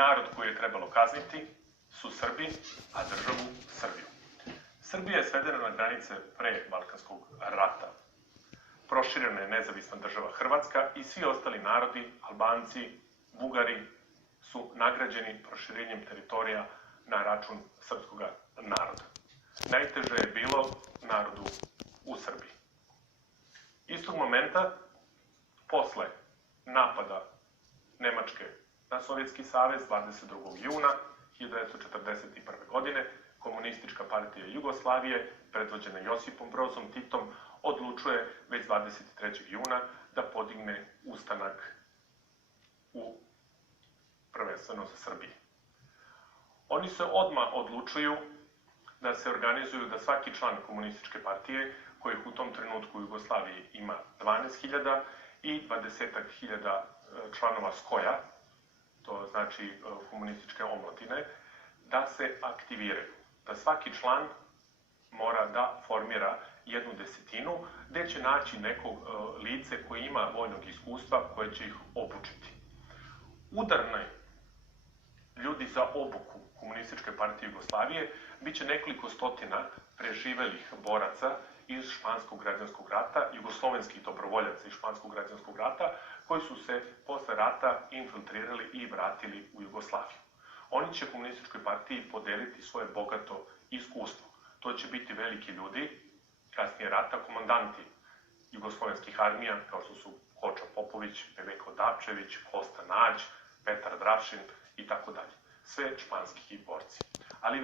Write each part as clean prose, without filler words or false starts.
Narod koji je trebalo kazniti su Srbi, a državu Srbiju. Srbija je svedena na granice pre Balkanskog rata. Proširena je nezavisna država Hrvatska i svi ostali narodi, Albanci, Bugari, su nagrađeni proširenjem teritorija na račun srpskog naroda. Najteže je bilo narodu u Srbiji. Istog momenta, posle napada Nemačke na Sovjetski savez 22. juna 1941. godine, Komunistička partija Jugoslavije, predvođena Josipom Brozom Titom, odlučuje već 23. juna da podigne ustanak prvenstveno za Srbije. Oni se odmah odlučuju da se organizuju da svaki član Komunističke partije, kojih u tom trenutku u Jugoslaviji ima 12.000 i 20.000 članova SKOJ-a, to znači komunističke omladine, da se aktiviraju. Da svaki član mora da formira jednu desetinu, gde će naći nekog lice koje ima vojnog iskustva koje će ih obučiti. Udarni ljudi za obuku Komunističke partije Jugoslavije biće nekoliko stotina preživelih boraca iz Španskog građanskog rata, jugoslovenskih dobrovoljaca iz Španskog građanskog rata, koji su se posle rata infiltrirali i vratili u Jugoslaviju. Oni će Komunističkoj partiji podeliti svoje bogato iskustvo. To će biti veliki ljudi, kasnije rata, komandanti jugoslovenskih armija, kao što su Kočo Popović, Peveko Dapčević, Kosta Nađ, Petar Dravšin i tako dalje. Sve španski borci. Ali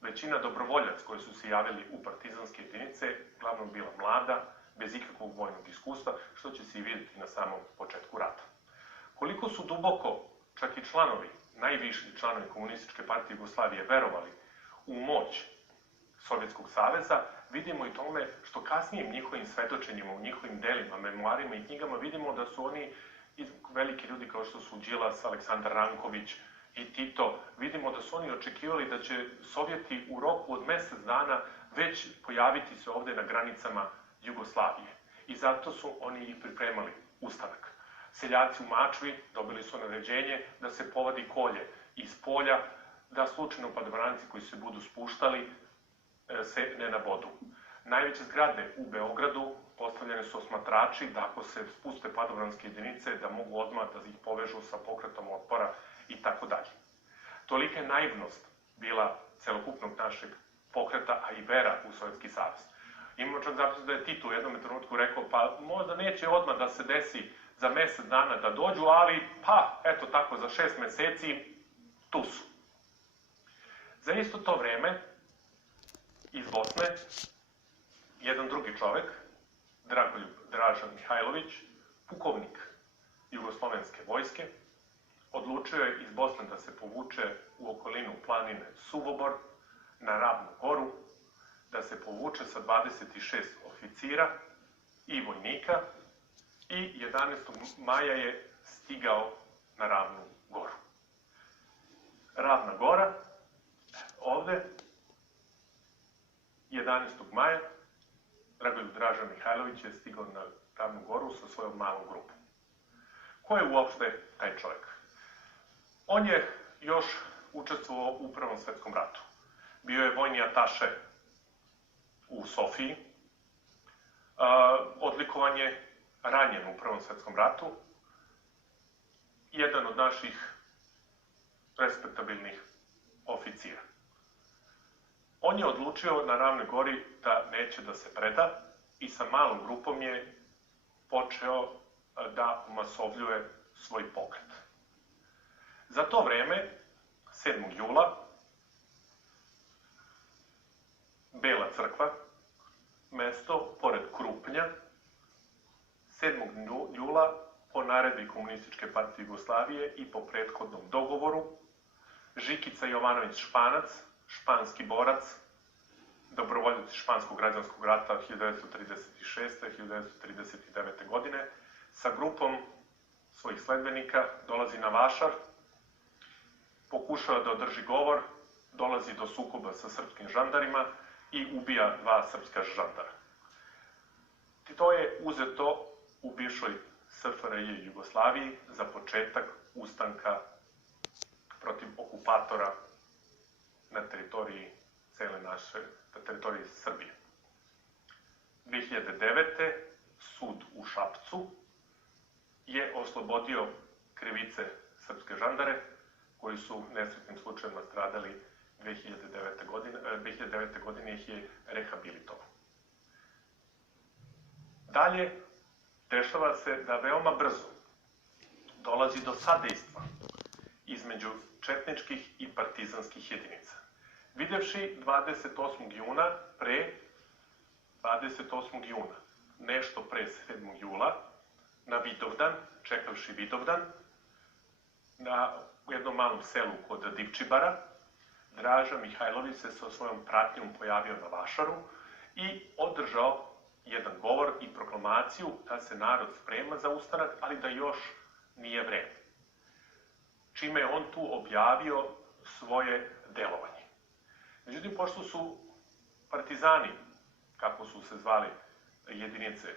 većina dobrovoljaca koji su se javili u partizanske jedinice, glavnom bila mlada, bez ikakvog vojnog iskustva, što će se i vidjeti na samom početku rata. Koliko su duboko, čak i članovi, najviši članovi Komunističke partije Jugoslavije verovali u moć Sovjetskog saveza, vidimo i tome što kasnijim njihovim svedočenjima, u njihovim delima, memoarima i knjigama vidimo da su oni veliki ljudi kao što su Đilas, Aleksandar Ranković i Tito, vidimo da su oni očekivali da će Sovjeti u roku od mesec dana već pojaviti se ovde na granicama Jugoslavije. I zato su oni i pripremali ustanak. Seljaci u Mačvi dobili su naređenje da se povadi kolje iz polja, da slučajno padobranci koji se budu spuštali se ne nabodu. Najveće zgrade u Beogradu postavljene su osmatrači da ako se spuste padobranske jedinice da mogu odmah da ih povežu sa pokretom otpora i tako dalje. Tolika je naivnost bila celokupnog našeg pokreta, a i vera u Sovjetski savez. Imamo čak zapisano da je Tito u jednom trenutku rekao, pa možda neće odmah da se desi za mesec dana da dođu, ali pa, eto tako, za 6 meseci tu su. Za isto to vreme, iz Bosne, jedan drugi čovek, Draža Mihajlović, pukovnik jugoslovenske vojske, odlučio je iz Bosne da se povuče u okolinu planine Suvobor, na Ravnu goru, da se povuče sa 26 oficira i vojnika i 11. maja je stigao na Ravnu goru. Ravna gora, ovde, 11. maja, Dragoljub Draža Mihajlović je stigao na Ravnu goru sa svojom malom grupom. Ko je uopšte taj čovjek? On je još učestvovao u Prvom svetskom ratu. Bio je vojni ataše u Sofiji. Odlikovan je ranjen u Prvom svetskom ratu. Jedan od naših respektabilnih oficira. On je odlučio na Ravnoj gori da neće da se preda i sa malom grupom je počeo da umasovljuje svoj pokret. Za to vreme, 7. jula, Bela crkva, mesto pored Krupnja, 7. jula po naredbi Komunističke partije Jugoslavije i po prethodnom dogovoru, Žikica Jovanović Španac, španski borac, dobrovoljac Španskog građanskog rata 1936-1939. godine, sa grupom svojih sledbenika dolazi na Vašar, pokušava da održi govor, dolazi do sukoba sa srpskim žandarima i ubija 2 srpska žandara. To je uzeto u bivšoj SFRJ Jugoslaviji za početak ustanka okupatora na teritoriji cele naše, na teritoriji Srbije. 2009. sud u Šapcu je oslobodio krivice srpske žandare koji su nesretnim slučajima stradali 2009. godine. 2009. godine ih je rehabilitovao. Dalje, dešava se da veoma brzo dolazi do sadejstva između četničkih i partizanskih jedinica. Videvši 28. juna, nešto pre 7. jula, na Vidovdan, čekavši Vidovdan, u jednom malom selu kod Divčibara, Draža Mihajlović se sa svojom pratnjom pojavio na vašaru i održao jedan govor i proklamaciju da se narod sprema za ustanak, ali da još nije vreme. Čime je on tu objavio svoje delovanje. Međutim, pošto su partizani, kako su se zvali jedinice,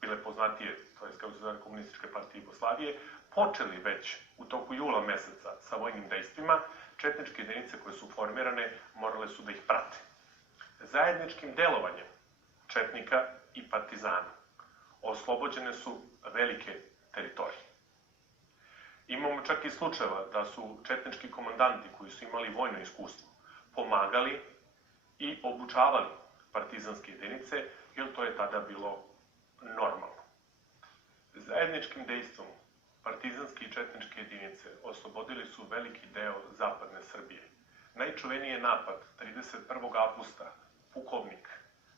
bile poznatije, to je kako se zove Komunističke partije Jugoslavije, počeli već u toku jula meseca sa vojnim dejstvima, četničke jedinice koje su formirane morale su da ih prate. Zajedničkim delovanjem četnika i partizana oslobođene su velike teritorije. Imamo čak i slučajeva da su četnički komandanti koji su imali vojno iskustvo pomagali i obučavali partizanske jedinice, jer to je tada bilo normalno. Zajedničkim dejstvom partizanske i četničke jedinice oslobodili su veliki deo zapadne Srbije. Najčuveniji je napad 31. avgusta pukovnik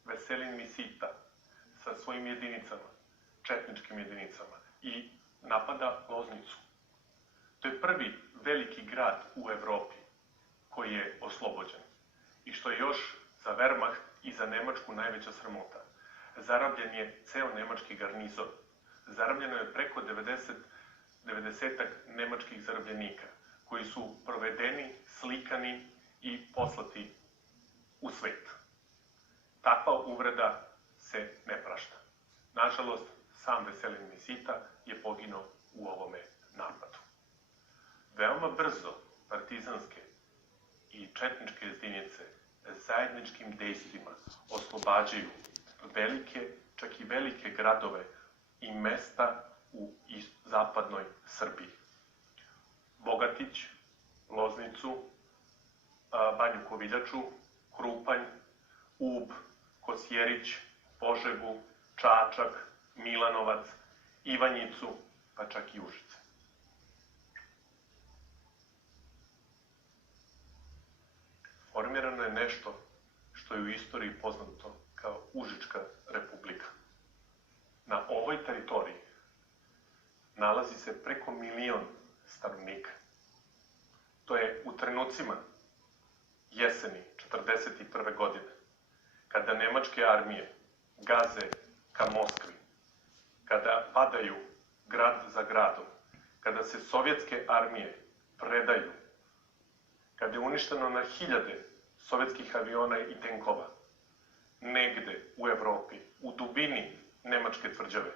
Veselin Misita sa svojim jedinicama, četničkim jedinicama, i napada Loznicu. To je prvi veliki grad u Evropi koji je oslobođen. I što je još za Wehrmacht i za Nemačku najveća sramota. Zarabljen je ceo nemački garnizon. Zarabljeno je preko 90-ak nemačkih zarobljenika, koji su provedeni, slikani i poslati u svet. Takva uvreda se ne prašta. Nažalost, sam Veselin Misita je poginuo u ovome napadu. Veoma brzo partizanske i četničke jedinice zajedničkim dejstvima oslobađaju velike, čak i velike gradove i mesta u zapadnoj Srbiji. Bogatić, Loznicu, Banju Koviljaču, Krupanj, Ub, Kosjerić, Požegu, Čačak, Milanovac, Ivanjicu, pa čak i Užice. Formirano je nešto što je u istoriji poznato kao Užička republika. Na ovoj teritoriji nalazi se preko 1.000.000 stanovnika. To je u trenucima jeseni 1941. godine, kada nemačke armije gaze ka Moskvi, kada padaju grad za gradom, kada se sovjetske armije predaju, kada je uništeno na hiljade sovjetskih aviona i tenkova, negde u Evropi, u dubini nemačke tvrđave,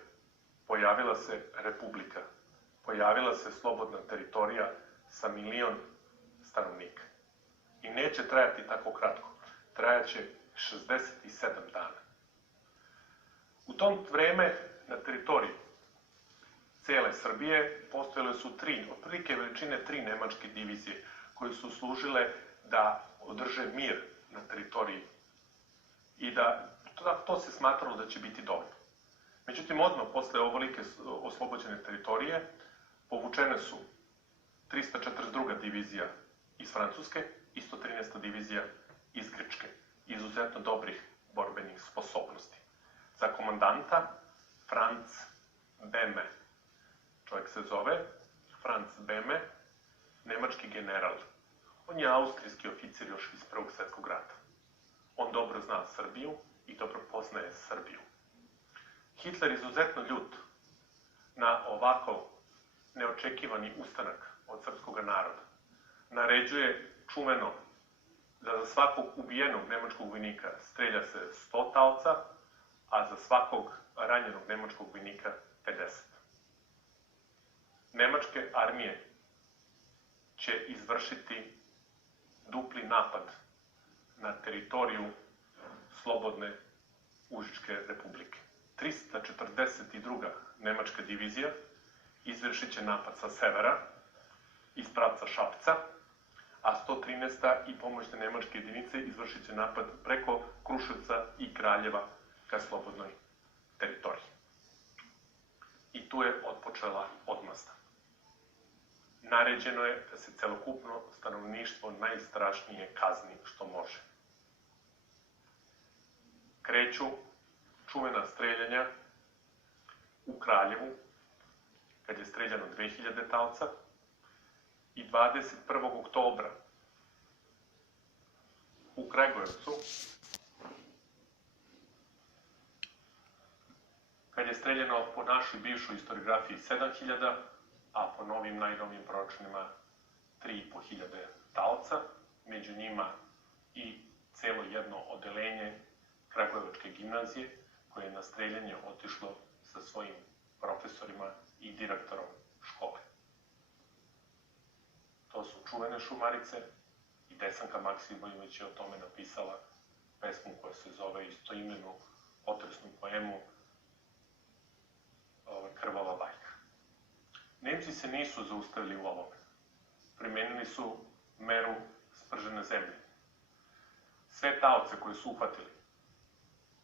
pojavila se republika, pojavila se slobodna teritorija sa 1.000.000 stanovnika. I neće trajati tako kratko, trajaće 67 dana. U tom vreme na teritoriji cele Srbije postojale su otprilike veličine 3 nemačke divizije koje su služile da održe mir na teritoriji i da to se smatralo da će biti dovoljno. Međutim, odmah posle ovolike oslobođene teritorije povučene su 342. divizija iz Francuske i 113. divizija iz Grčke. Izuzetno dobrih borbenih sposobnosti. Za komandanta Franz Beme. Čovjek se zove Franz Beme, nemački general. On je austrijski oficir još iz Prvog svjetskog rata. On dobro zna Srbiju i dobro poznaje Srbiju. Hitler izuzetno ljut na ovako neočekivani ustanak od srpskog naroda. Naređuje čuveno da za svakog ubijenog nemačkog vojnika strelja se 100 talca, a za svakog ranjenog nemačkog vojnika 50. Nemačke armije će izvršiti dupli napad na teritoriju Slobodne Užičke republike. 342. Nemačka divizija izvršit će napad sa severa, iz pravca Šapca, a 113. i pomoćne nemačke jedinice izvršit će napad preko Kruševca i Kraljeva ka slobodnoj teritoriji. I tu je otpočela odmazda. Naređeno je da se celokupno stanovništvo najstrašnije kazni što može. Kreću čuvena streljanja u Kraljevu, kad je streljano 2000 talca, i 21. oktobra u Kragujevcu, kad je streljeno po našoj bivšoj historiografiji 7000, a po novim, najnovijim proračunima 3500 talca, među njima i celo jedno odelenje Kragujevačke gimnazije, koje je na streljanje otišlo sa svojim profesorima i direktorom škole. To su čuvene Šumarice i Desanka Maksimović je o tome napisala pesmu koja se zove istoimenu potresnu poemu Krvava bajka. Nemci se nisu zaustavili u ovome. Primenili su meru spržene zemlje. Sve taoce koje su uhvatili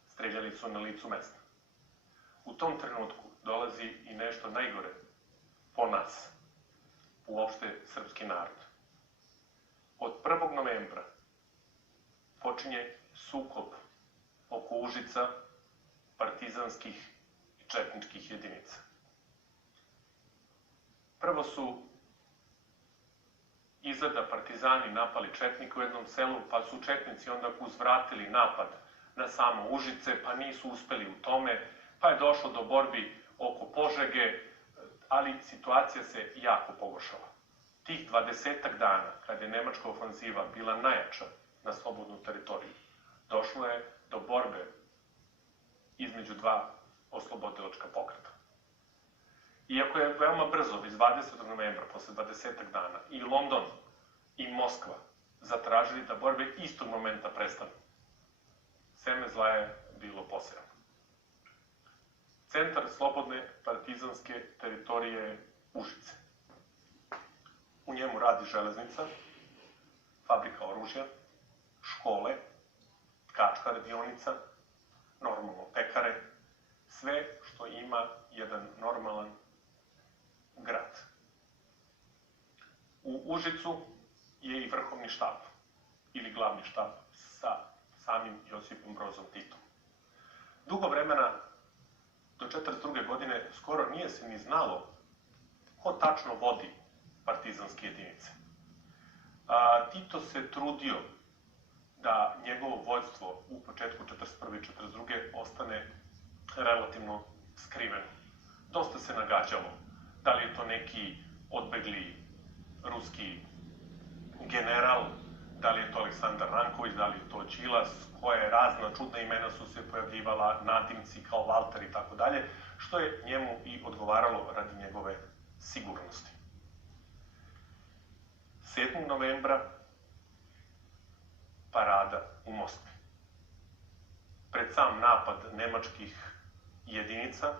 streljali su na licu mesta. U tom trenutku dolazi i nešto najgore po nas, uopšte srpski narod. Od 1. novembra počinje sukob oko Užica partizanskih i četničkih jedinica. Prvo su izgleda partizani napali četnike u jednom selu, pa su četnici onda uzvratili napad na samo Užice, pa nisu uspeli u tome, pa je došlo do borbi oko Požege, ali situacija se jako pogoršala. Tih 20 dana, kada je nemačka ofanziva bila najjača na slobodnu teritoriju, došlo je do borbe između dva oslobodilačka pokreta. Iako je veoma brzo, iz 20. novembra, posle 20 dana, i London i Moskva zatražili da borbe istog momenta prestanu, seme zla je bilo posejano. Centar slobodne partizanske teritorije je Užice. U njemu radi železnica, fabrika oružja, škole, tkačka radionica, normalno pekare, sve što ima jedan normalan grad. U Užicu je i vrhovni štab, ili glavni štab, sa samim Josipom Brozom Titom. Dugo vremena, do 1942. godine, skoro nije se ni znalo ko tačno vodi partizanske jedinice. Tito se trudio da njegovo vođstvo u početku 1941. i 1942. ostane relativno skriveno. Dosta se nagađalo da li je to neki odbegli ruski general, da li je to Aleksandar Ranković, da li je to Đilas, koje razna čudna imena su se pojavljivala, nadimci kao Valter i tako dalje, što je njemu i odgovaralo radi njegove sigurnosti. 7. novembra parada u Moskvi. Pred sam napad nemačkih jedinica,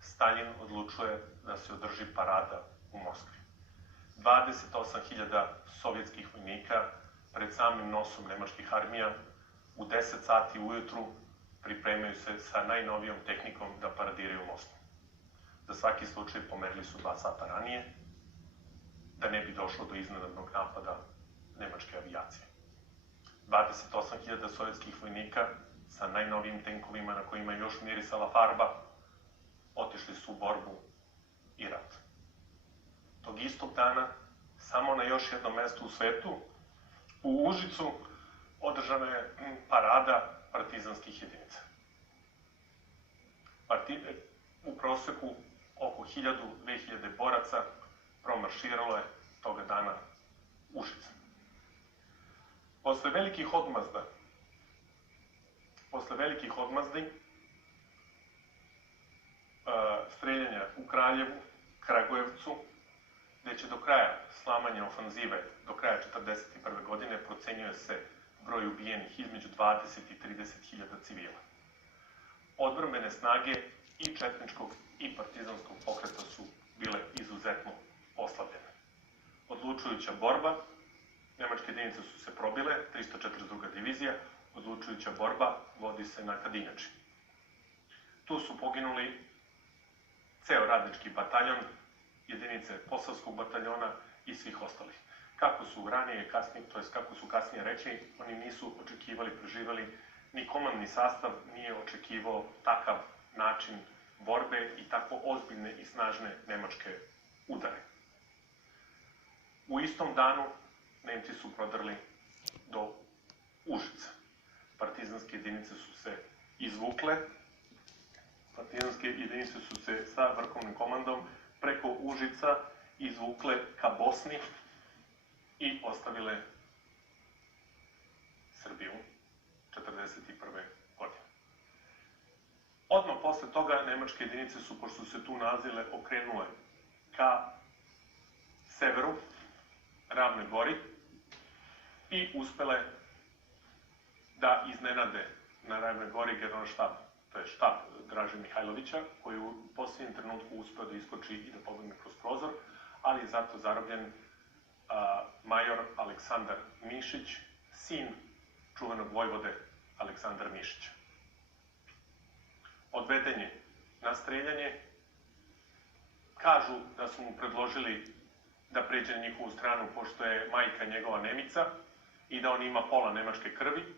Stalin odlučuje da se održi parada u Moskvi. 28.000 sovjetskih vojnika pred samim nosom nemačkih armija u 10 sati ujutru pripremaju se sa najnovijom tehnikom da paradiraju u Moskvi. Za svaki slučaj pomerili su 2 sata ranije, da ne bi došlo do iznenadnog napada nemačke avijacije. 28.000 sovjetskih vojnika sa najnovijim tenkovima na kojima je još mirisala farba otišli su u borbu i rat. Tog istog dana, samo na još jednom mestu u svetu, u Užicu, održana je parada partizanskih jedinica. U proseku oko 1000-2000 boraca promarširalo je toga dana Užice. Posle velikih odmazdi, streljanja u Kraljevu, Kragujevcu, gde će do kraja slamanja ofanzive, do kraja 1941. godine, procenjuje se broj ubijenih između 20 i 30 hiljada civila. Odbrambene snage i četničkog i partizanskog pokreta su bile izuzetno oslabljene. Odlučujuća borba, nemačke jedinice su se probile, 342. divizija, odlučujuća borba vodi se na Kadinjači. Tu su poginuli ceo radnički bataljon, jedinice Posavskog bataljona i svih ostalih. Kako su ranije, kasnije, to jest kako su kasnije rekli, oni nisu očekivali, preživali, ni komandni sastav nije očekivao takav način borbe i tako ozbiljne i snažne nemačke udare. U istom danu Nemci su prodrli do Užica. Partizanske jedinice su se izvukle, partizanske jedinice su se sa vrhovnim komandom preko Užica izvukle ka Bosni i ostavile Srbiju 1941. godine. Odmah posle toga nemačke jedinice su, pošto su se tu nalazile, okrenule ka severu, Ravnoj Gori, i uspele da iznenade na Ravnoj Gori generalštab, to je štab Draže Mihajlovića, koji u posljednjem trenutku uspeo da iskoči i da pobegne kroz prozor, ali je zato zarobljen major Aleksandar Mišić, sin čuvenog vojvode Aleksandra Mišića. Odveden je na streljanje. Kažu da su mu predložili da pređe na njihovu stranu, pošto je majka njegova Nemica i da on ima pola nemačke krvi,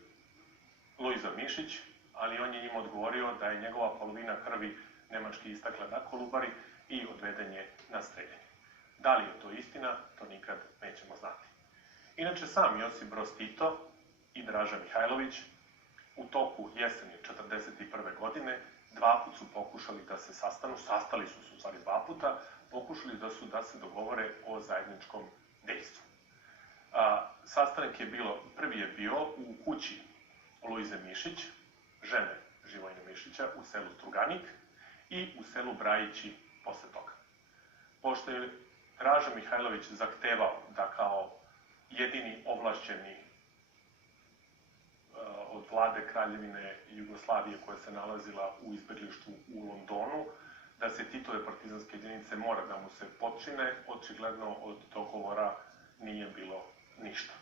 Lojza Mišić, ali on je njima odgovorio da je njegova polovina krvi nemački istakla na Kolubari i odveden je na streljanje. Da li je to istina, to nikad nećemo znati. Inače, sam Josip Broz Tito i Draža Mihajlović u toku jeseni 1941. godine dva put su pokušali da se sastanu, sastali su se u stvari dva puta, pokušali da se dogovore o zajedničkom dejstvu. Sastanak je bilo, prvi je bio u kući Lojze Mišić, žene Živojina Mišića, u selu Struganik i u selu Brajići posle toga. Pošto je Draža Mihajlović zahtevao da kao jedini ovlašćeni od vlade Kraljevine Jugoslavije koja se nalazila u izbeglištvu u Londonu, da se Titove partizanske jedinice mora da mu se potčine, očigledno od dogovora nije bilo ništa.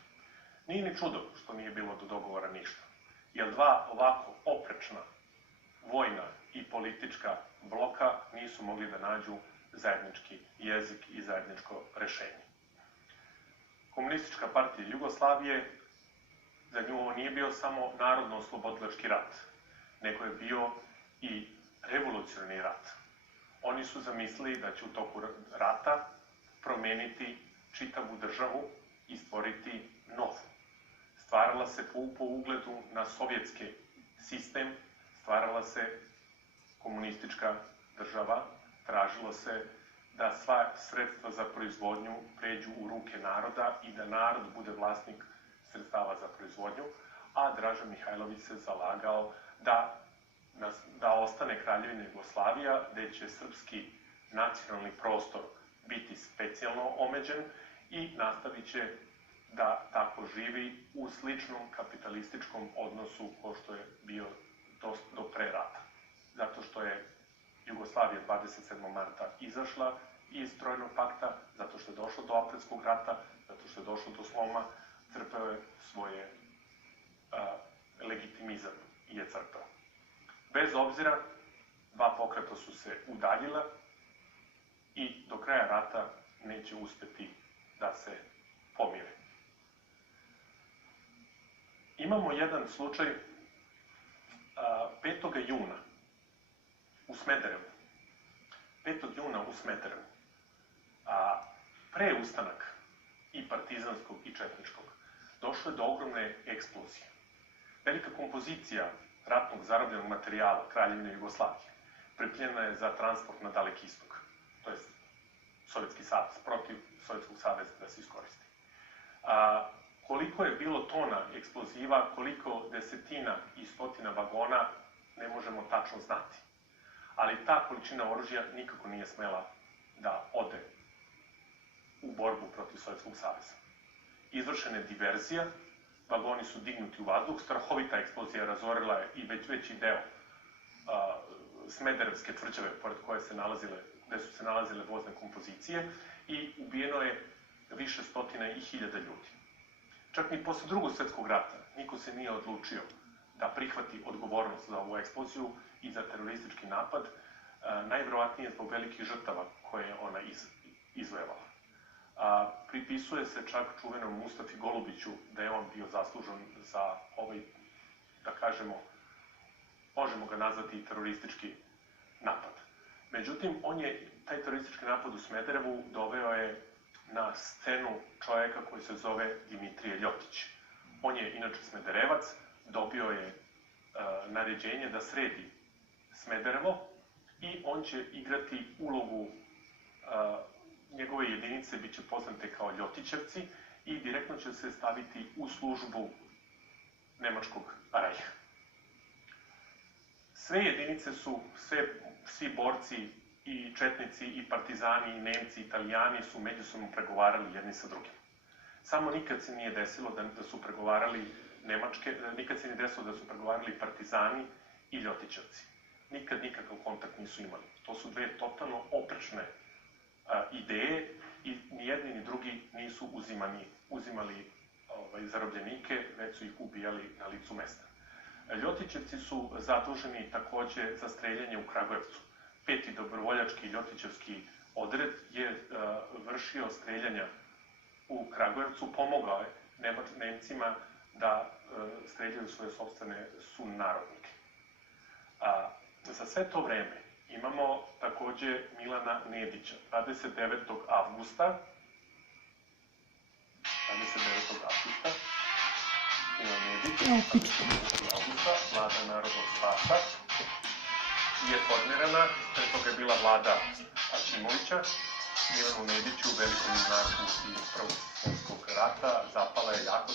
Nije ni čudo što nije bilo do dogovora ništa, jer dva ovako oprečna vojna i politička bloka nisu mogli da nađu zajednički jezik i zajedničko rešenje. Komunistička partija Jugoslavije, za nju ovo nije bio samo narodno-oslobodilački rat, nego je bio i revolucionarni rat. Oni su zamislili da će u toku rata promeniti čitavu državu i stvoriti novu. Stvarala se po ugledu na sovjetski sistem, stvarala se komunistička država, tražilo se da sva sredstva za proizvodnju pređu u ruke naroda i da narod bude vlasnik sredstava za proizvodnju, a Draža Mihajlović se zalagao da ostane Kraljevina Jugoslavija, gde će srpski nacionalni prostor biti specijalno omeđen i nastavit će da tako živi u sličnom kapitalističkom odnosu kao što je bio do pre rata. Zato što je Jugoslavija 27. marta izašla iz Trojnog pakta, zato što je došlo do Aprilskog rata, zato što je došlo do sloma, crpeo je svoje legitimizam i je crpeo. Bez obzira, dva pokreta su se udaljila i do kraja rata neće uspeti da se pomire. Imamo jedan slučaj 5. juna u Smederevu. 5. juna u Smederevu. Pre ustanak i partizanskog i četničkog došlo je do ogromne eksplozije. Velika kompozicija ratnog zarobljenog materijala Kraljevine Jugoslavije pripremljena je za transport na Daleki istok, to je Sovjetski savez, protiv Sovjetskog saveza da se iskoristi. Koliko je bilo tona eksploziva, koliko desetina i stotina vagona, ne možemo tačno znati. Ali ta količina oružja nikako nije smela da ode protiv Sovjetskog saveza. Izvršena je diverzija, vagoni su dignuti u vazduh, strahovita eksplozija razorila je i veći deo Smederevske tvrđave, pored gde su se nalazile vozne kompozicije, i ubijeno je više stotina i hiljada ljudi. Čak ni posle Drugog svetskog rata niko se nije odlučio da prihvati odgovornost za ovu eksploziju i za teroristički napad, najverovatnije zbog velikih žrtava koje je ona izvojevala. Pripisuje se čak čuvenom Mustafi Golubiću da je on bio zaslužan za ovaj, da kažemo, možemo ga nazvati teroristički napad. Međutim, on je taj teroristički napad u Smederevu doveo je na scenu čoveka koji se zove Dimitrije Ljotić. On je inače Smederevac, dobio je naređenje da sredi Smederevo i on će igrati ulogu, njegove jedinice biće poznate kao Ljotićevci i direktno će se staviti u službu Nemačkog rajha. Sve jedinice su, svi borci i četnici i partizani i Nemci i Italijani su međusobno pregovarali jedni sa drugim. Samo nikad se nije desilo da su pregovarali nikad se nije desilo da su pregovarali partizani i Ljotićevci. Nikad nikakav kontakt nisu imali. To su dve totalno oprečne ideje i ni jedni ni drugi nisu uzimali zarobljenike, već su ih ubijali na licu mesta. Ljotićevci su zaduženi takođe za streljanje u Kragujevcu. 5. dobrovoljački Ljotićevski odred je vršio streljanja u Kragujevcu, pomogao je Nemcima da streljaju svoje sopstvene sunarodnike. Za sve to vreme imamo takođe Milana Nedića. 29. avgusta Milan Nedić, 29. avgusta, vlada Narodnog spasa je formirana, pre toga je bila vlada Aćimovića. Milanu Nediću, velikom junaku iz Prvog svjetskog rata, zapala je jako